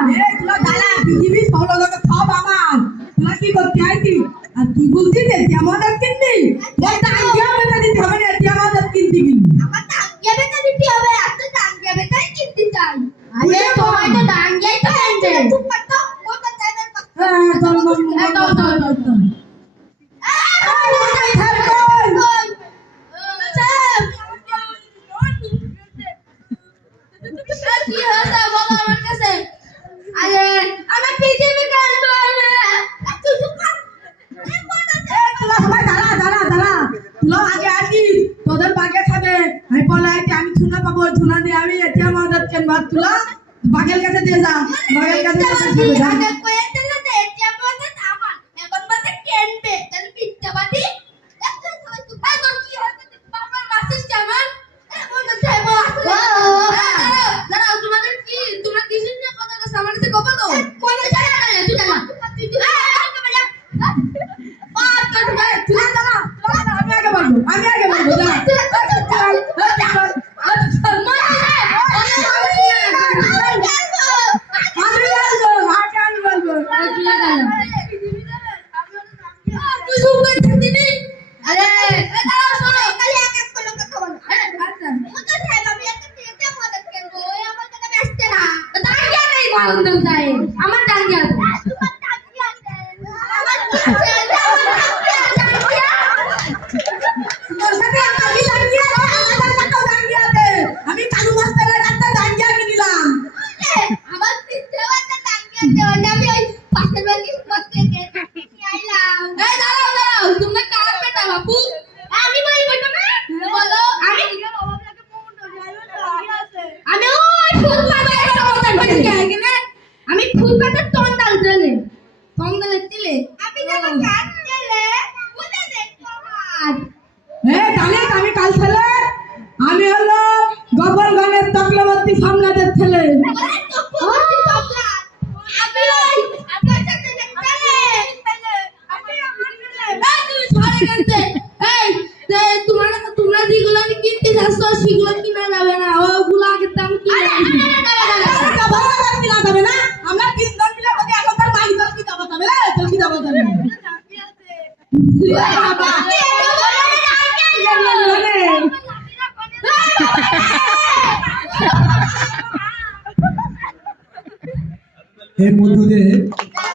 तुला झाला पृथ्वी सौरलोक सब আমার तुला কি করতে আইতি আর তুই বলছিস যে আমাদের কিনবি ওই টাঙ্গিয়া বেটা দিতে হবে না তুই আমাদের কিনতে গেলি আমার টাঙ্গিয়া বেটা দিতে হবে আর তুই টাঙ্গিয়া বেটাই কিনতে চাই আরে তোমায় তো টাঙ্গিয়াই তো কিনবে চুপ কর তো মোটা চাইবে হ্যাঁ চল চল বাগের কাছে দিয়ে যা বাগের কাছে আগে কয়ে দিলে যে এটিএম মধ্যে আমার এখন মধ্যে কেনবে তাহলে পিঠটা বাদি একটু সময় তুই তোর কি হচ্ছে বাবার মাসিস কেমন এমন আছে বস দাঁড়াও তোমাদের কি তোমরা কিসের নিয়ে কথা কথা আমার সাথে গপ তো কোন জায়গা গেলে তুই জানা তুই বাদ কর ভাই তুই জানা আমি আগে বলবো আমার টাঙ্গিয়া আমি কালু মাস্টারের একটা টাঙ্গিয়া কিনলাম আমার সিস্টেম একটা টাঙ্গিয়া আমি ওই পাশের বাড়ির করতে নিয়ে আইলাম এই দাঁড়াও তোমরা কার বেটা বাপু আমি বলি বলবো না বলো আমি ওই ফুলপাতার কথা বলছি কেন আমি ফুলপাতার তন্দাল দিলে তিলে আমি যেন কান দিলে বলে দেখো আর তাহলে আমি কাল ছেলে আমি হলো গোপালগঞ্জের তকলাবর্তী সামলাদের ছেলে তোমরা যেগুলো কিনতে যাচ্ছ সেগুলো কিনা যাবে না ওগুলো আগে দাম কিনা যাবে না আমরা তিনজন মিলে বলি এখন তার মালিক দল কি দাবা যাবে তোর কি দাবা যাবে এর মধ্যে